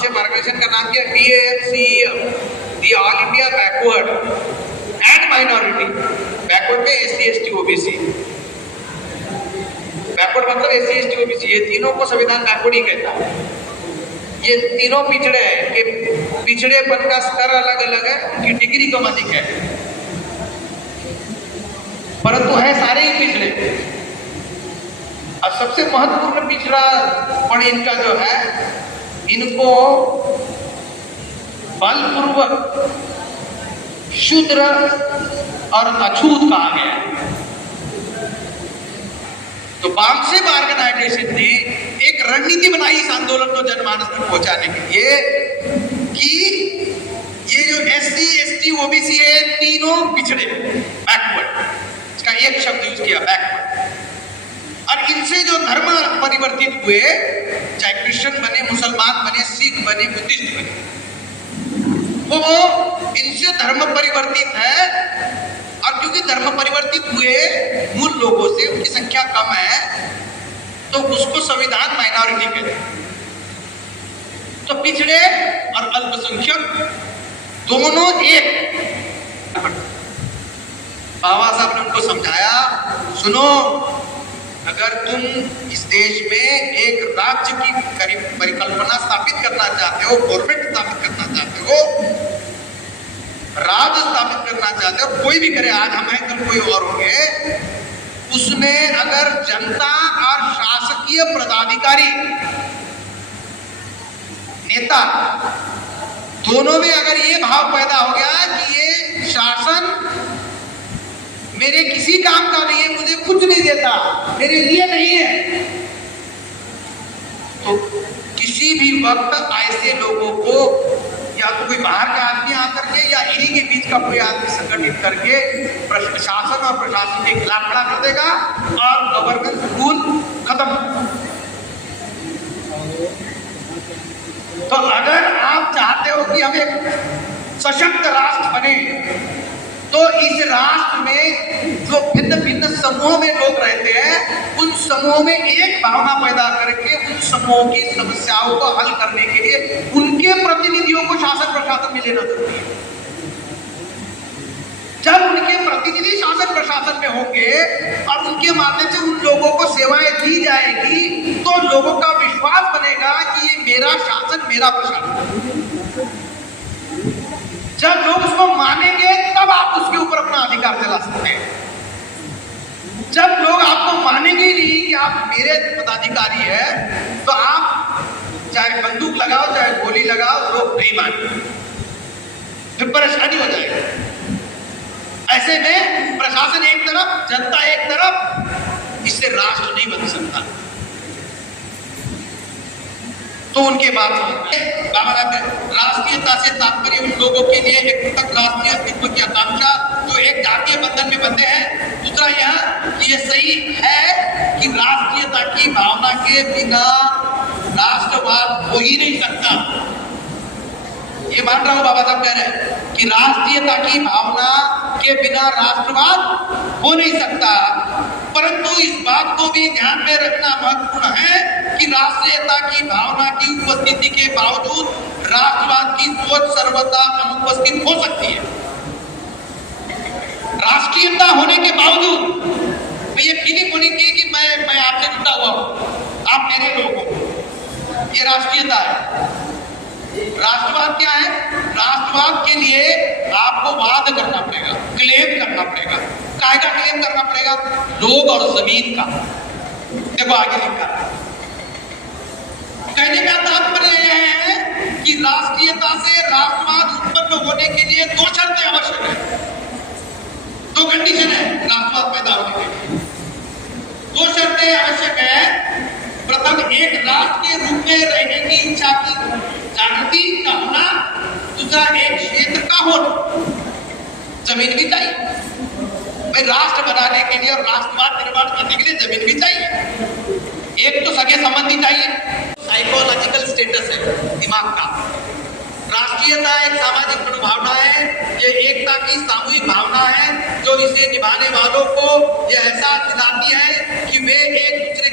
BAMCEF organisation का नाम क्या? DAMCEM, the all India backward and minority. Backward में SC ST OBC, बैकवर्ड मतलब SC ST OBC, ये तीनों को संविधान बैकवर्ड ही कहता है। ये तीनों पिछड़े हैं कि पिछड़ेपन का स्तर अलग अलग है, उनकी डिग्री कम अधिक है, परंतु है सारे ही पिछड़े। अब सबसे महत्वपूर्ण पिछड़ापन इनका जो है, इनको बलपूर्वक शूद्र और अछूत कहा गया है। तो बामसेफ ऑर्गेनाइजेशन ने एक रणनीति बनाई इस आंदोलन को जनमानस में पहुंचाने के लिए कि ये जो SC ST OBC है, तीनों पिछड़े, बैकवर्ड, इसका एक शब्द यूज किया, बैकवर्ड। और इनसे जो धर्म परिवर्तित हुए, चाहे क्रिश्चियन बने, मुसलमान बने, सिख बने, बुद्धिस्ट बने, वो इनसे धर्म परिवर्तित है। और क्योंकि धर्म परिवर्तित हुए मूल लोगों से उनकी संख्या कम है, तो उसको संविधान माइनॉरिटी कहते हैं। तो पिछड़े और अल्पसंख्यक दोनों एक। बाबा साहब ने उनको समझाया, सुनो, अगर तुम इस देश में एक राज्य की परिकल्पना स्थापित करना चाहते हो, गवर्नमेंट स्थापित करना चाहते हो, राज स्थापित करना चाहते हो, कोई भी करे, आज हम हैं कल कोई और होंगे, उसमें अगर जनता और शासकीय पदाधिकारी नेता दोनों में अगर ये भाव पैदा हो गया कि ये शासन मेरे किसी काम का नहीं है, मुझे कुछ नहीं देता, मेरे लिए नहीं है, तो किसी भी वक्त ऐसे लोगों को या तो कोई बाहर का आदमी आकर के या इन्हीं के बीच का कोई आदमी संगठित करके शासन और प्रशासन के खिलाफ खड़ा कर देगा और गवर्नेंस रूल खत्म। तो अगर आप चाहते हो कि हम एक सशक्त राष्ट्र बने, तो इस राष्ट्र में जो भिन्न भिन्न समूहों में लोग रहते हैं, उन समूहों में एक भावना पैदा करके उन समूहों की समस्याओं को हल करने के लिए उनके प्रतिनिधियों को शासन प्रशासन में लेना जरूरी है। जब उनके प्रतिनिधि शासन प्रशासन में होंगे और उनके माध्यम से उन लोगों को सेवाएं दी जाएगी, तो लोगों का विश्वास बनेगा कि ये मेरा शासन, मेरा प्रशासन। जब लोग उसको मानेंगे, तब आप उसके ऊपर अपना अधिकार चला सकते हैं। जब लोग आपको मानेंगे नहीं कि आप मेरे पदाधिकारी हैं, तो आप चाहे बंदूक लगाओ, चाहे गोली लगाओ, लोग नहीं मानेंगे, फिर परेशानी हो जाएगी। ऐसे में प्रशासन एक तरफ, जनता एक तरफ, इससे राष्ट्र नहीं बन सकता। तो उनके बाद राष्ट्रीयता से तात्पर्य उन लोगों के लिए एक पृथक राष्ट्रीय अस्तित्व की आकांक्षा जो एक जातीय बंधन में बंधे हैं। दूसरा यह कि यह सही है कि राष्ट्रीयता की भावना के बिना राष्ट्रवाद हो ही नहीं सकता। ये मान रहा हूं, बाबा साहब कह रहे हैं कि राष्ट्रीयता की भावना के बिना राष्ट्रवाद हो नहीं सकता, परंतु इस बात को भी ध्यान में रखना महत्वपूर्ण है कि राष्ट्रीयता की भावना की उपस्थिति के बावजूद राष्ट्रवाद की सोच सर्वथा अनुपस्थित हो सकती है। राष्ट्रीयता होने के बावजूद ये फीलिंग होनी चाहिए कि मैं आपसे जुड़ा हुआ हूं, आप मेरे लोग हो। ये राष्ट्रीयता है। राष्ट्रवाद क्या है? राष्ट्रवाद के लिए आपको वाद करना पड़ेगा, क्लेम करना पड़ेगा। काय का क्लेम करना पड़ेगा? लोग और जमीन का। देखो आगे लिखा, कहने का तात्पर्य यह है कि राष्ट्रीयता से राष्ट्रवाद उत्पन्न होने के लिए दो शर्तें आवश्यक है, दो कंडीशन है राष्ट्रवाद पैदा होने के लिए। दो शर्तें आवश्यक है। प्रथम, एक राष्ट्र के रूप में रहने की इच्छा की जागृति का होना। दूसरा, एक क्षेत्र का होना। जमीन भी चाहिए भाई, राष्ट्र बनाने के लिए और राष्ट्रवाद निर्माण करने के लिए जमीन भी चाहिए। एक तो सगे संबंधी चाहिए, साइकोलॉजिकल स्टेटस है दिमाग का। राष्ट्रीयता एक सामाजिक मनोभावना है, ये एकता की सामूहिक भावना है जो इसे निभाने वालों को यह एहसास दिलाती है कि वे एक दूसरे